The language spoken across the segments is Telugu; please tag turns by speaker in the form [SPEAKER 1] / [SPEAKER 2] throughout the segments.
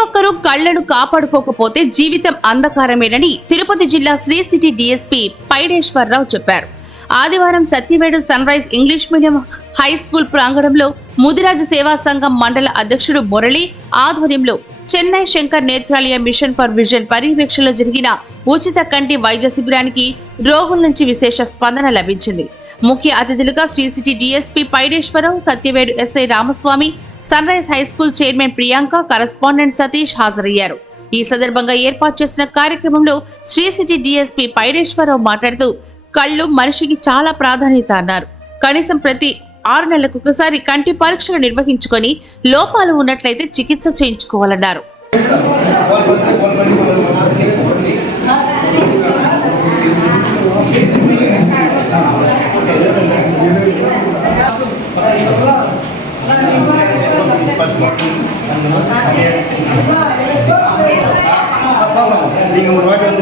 [SPEAKER 1] ఒక్కరూ కళ్ళను కాపాడుకోకపోతే జీవితం అంధకారమేనని తిరుపతి జిల్లా శ్రీ సిటీ డీఎస్పీ పైడేశ్వరరావు చెప్పారు. ఆదివారం Satyavedu sun rise English medium high school ప్రాంగణంలో ముదిరాజు సేవా సంఘం మండల అధ్యక్షుడు మురళి ఆధ్వర్యంలో Chennai Shankar Nethralaya mission for vision పర్యవేక్షణలో జరిగిన ఉచిత కంటి వైద్య శిబిరానికి రోగుల నుంచి విశేష స్పందన లభించింది. ముఖ్య అతిథులుగా Sri City DSP Paideswararao Satyavedu SI Ramaswamy sunrise high school chairman Priyanka correspondent Satish హాజరయ్యారు. ఈ సందర్భంగా ఏర్పాటు చేసిన కార్యక్రమంలో శ్రీ సిటీ డీఎస్పీ పైడేశ్వరరావు మాట్లాడుతూ కళ్ళు మనిషికి చాలా ప్రాధాన్యత అన్నారు. కనీసం ప్రతి ఆరు నెలలకు ఒకసారి కంటి పరీక్షలు నిర్వహించుకొని లోపాలు ఉన్నట్లయితే చికిత్స చేయించుకోవాలన్నారు
[SPEAKER 2] நீங்க ஒரு வாட்டி வந்து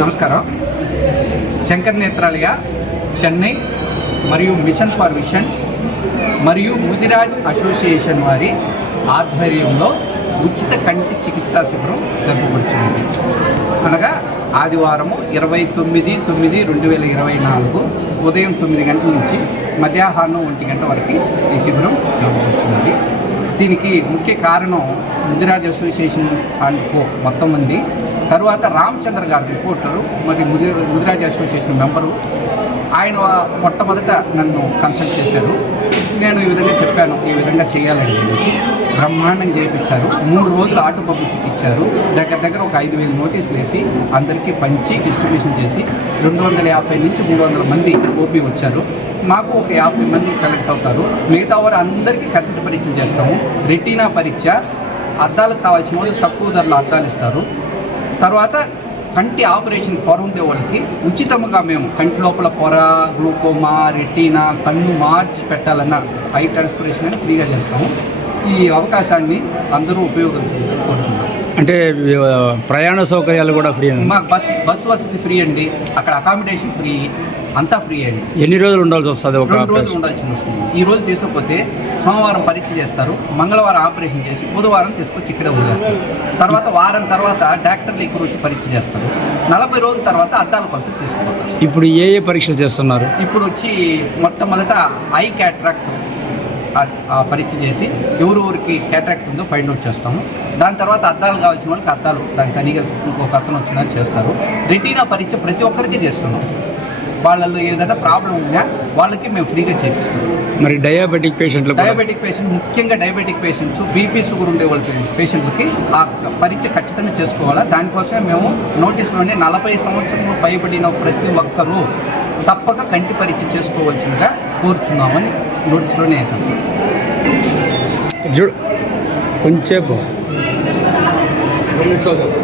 [SPEAKER 3] నమస్కారం. శంకర్ నేత్రాలయ చెన్నై మరియు మిషన్ ఫర్ విషన్ మరియు ముదిరాజ్ అసోసియేషన్ వారి ఆధ్వర్యంలో ఉచిత కంటి చికిత్సా శిబిరం జరుపుకొచ్చింది అనగా ఆదివారము ఇరవై తొమ్మిది తొమ్మిది రెండు వేల ఇరవై నాలుగు ఉదయం తొమ్మిది గంటల నుంచి మధ్యాహ్నం ఒంటి గంట వరకు ఈ శిబిరం జరుపుకొచ్చున్నది దీనికి ముఖ్య కారణం ముదిరాజ్ అసోసియేషన్ అండ్ కో మొత్తం మంది తర్వాత రామచంద్ర గారు రిపోర్టరు మరి ముది ముదిరాజ్ అసోసియేషన్ మెంబరు ఆయన మొట్టమొదట నన్ను కన్సల్ట్ చేశారు. నేను ఈ విధంగా చెప్పాను ఈ విధంగా చేయాలని చెప్పేసి బ్రహ్మాండం చేయించారు. మూడు రోజులు ఆటో పబ్లిసిటీ ఇచ్చారు. దగ్గర దగ్గర ఒక ఐదు వేలు నోటీసులు వేసి అందరికీ పంచి డిస్ట్రిబ్యూషన్ చేసి రెండు వందల యాభై నుంచి మూడు వందల మంది ఓపీ వచ్చారు. మాకు ఒక యాభై మంది సెలెక్ట్ అవుతారు. మిగతా వారు అందరికీ కంటి పరీక్షలు చేస్తాము. రెటీనా పరీక్ష అద్దాలకు కావాల్సిన వాళ్ళు తక్కువ ధరలో అద్దాలు ఇస్తారు. తర్వాత కంటి ఆపరేషన్ పొర ఉండే వాళ్ళకి ఉచితంగా మేము కంటి లోపల పొర గ్లూకోమా రెటీనా కన్ను మార్చి పెట్టాలన్న ఐ ట్రాన్స్పరేషన్ అని ఫ్రీగా చేస్తాము. ఈ అవకాశాన్ని అందరూ ఉపయోగించాలని కోరుచున్నాం
[SPEAKER 4] అంటే ప్రయాణ సౌకర్యాలు కూడా ఫ్రీ అండి
[SPEAKER 3] మా బస్ బస్ వసతి ఫ్రీ అండి అక్కడ అకామిడేషన్ ఫ్రీ. అంతా ఫ్రీ అండి.
[SPEAKER 4] ఎన్ని రోజులు ఉండాల్సి వస్తుంది ఒక
[SPEAKER 3] రెండు రోజులు ఉండాల్సి వస్తుంది. ఈ రోజు తీసుకపోతే సోమవారం పరీక్ష చేస్తారు. మంగళవారం ఆపరేషన్ చేసి బుధవారం తీసుకొచ్చి ఇక్కడే వదిలేస్తారు. తర్వాత వారం తర్వాత డాక్టర్లు ఇక్కడ వచ్చి పరీక్ష చేస్తారు. నలభై రోజుల తర్వాత అద్దాల పద్ధతి తీసుకుపోతారు.
[SPEAKER 4] ఇప్పుడు ఏ ఏ పరీక్షలు చేస్తున్నారు?
[SPEAKER 3] ఇప్పుడు వచ్చి మొట్టమొదట ఐ క్యాట్రాక్ట్ పరీక్ష చేసి ఎవరు ఊరికి క్యాట్రాక్ట్ ఉందో ఫైండ్ అవుట్ చేస్తాము. దాని తర్వాత అద్దాలు కావాల్సిన వాళ్ళకి అద్దాలు దాని తనిగా ఇంకొక అతను వచ్చినా చేస్తారు. రెటీనా పరీక్ష ప్రతి ఒక్కరికి చేస్తున్నాం. వాళ్ళల్లో ఏదైనా ప్రాబ్లం ఉన్నా వాళ్ళకి మేము ఫ్రీగా చేపిస్తాం.
[SPEAKER 4] మరి డయాబెటిక్ పేషెంట్లు
[SPEAKER 3] డయాబెటిక్ పేషెంట్ ముఖ్యంగా డయాబెటిక్ పేషెంట్స్ బీపీ షుగర్ ఉండే వాళ్ళ పేషెంట్లకి ఆ పరీక్ష ఖచ్చితంగా చేసుకోవాలా? దానికోసమే మేము నోటీసులోనే నలభై సంవత్సరం పైబడిన ప్రతి ఒక్కరూ తప్పక కంటి పరీక్ష చేసుకోవాల్సిందిగా కోరుచున్నామని నోటీసులోనే వేసాం సార్.
[SPEAKER 4] కొంచెంసేపు
[SPEAKER 2] చేస్తాం